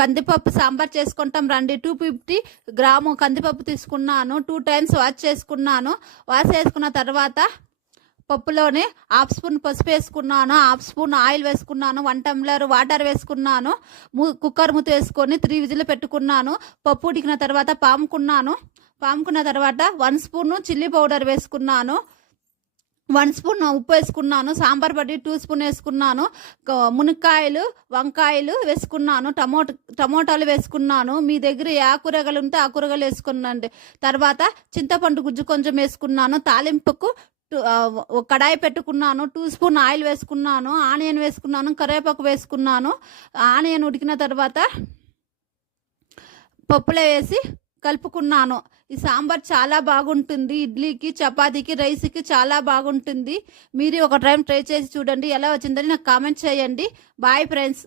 కందిపప్పు సాంబార్ చేసుకుంటాం రండి. 250 గ్రాము కందిపప్పు తీసుకున్నాను. 2 టైమ్స్ వాష్ చేసుకున్నాను. వాష్ చేసుకున్న తర్వాత పప్పులోనే హాఫ్ స్పూన్ పసుపు వేసుకున్నాను, హాఫ్ స్పూన్ ఆయిల్ వేసుకున్నాను, 1 టంబ్లర్ వాటర్ వేసుకున్నాను. కుక్కర్ మూత వేసుకొని 3 విజిల్ పెట్టుకున్నాను. పప్పు ఉడికిన తర్వాత పాముకున్న తర్వాత 1 స్పూన్ చిల్లీ పౌడర్ వేసుకున్నాను, 1 స్పూన్ ఉప్పు వేసుకున్నాను, సాంబార్ పొడి 2 స్పూన్ వేసుకున్నాను, మునక్కాయలు వంకాయలు వేసుకున్నాను, టమోటాలు వేసుకున్నాను. మీ దగ్గర ఏ కూరగాయలు ఉంటే ఆ కూరగాయలు వేసుకున్నాండి. తర్వాత చింతపండు గుజ్జు కొంచెం వేసుకున్నాను. తాలింపుకు కడాయి పెట్టుకున్నాను. 2 స్పూన్ ఆయిల్ వేసుకున్నాను, ఆనియన్ వేసుకున్నాను, కరివేపాకు వేసుకున్నాను. ఆనియన్ ఉడికిన తర్వాత పప్పులో వేసి కలుపుకున్నాను. ఈ సాంబార్ చాలా బాగుంటుంది. ఇడ్లీకి, చపాతీకి, రైస్కి చాలా బాగుంటుంది. మీరు ఒక టైం ట్రై చేసి చూడండి. ఎలా వచ్చిందని నాకు కామెంట్ చేయండి. Bye friends.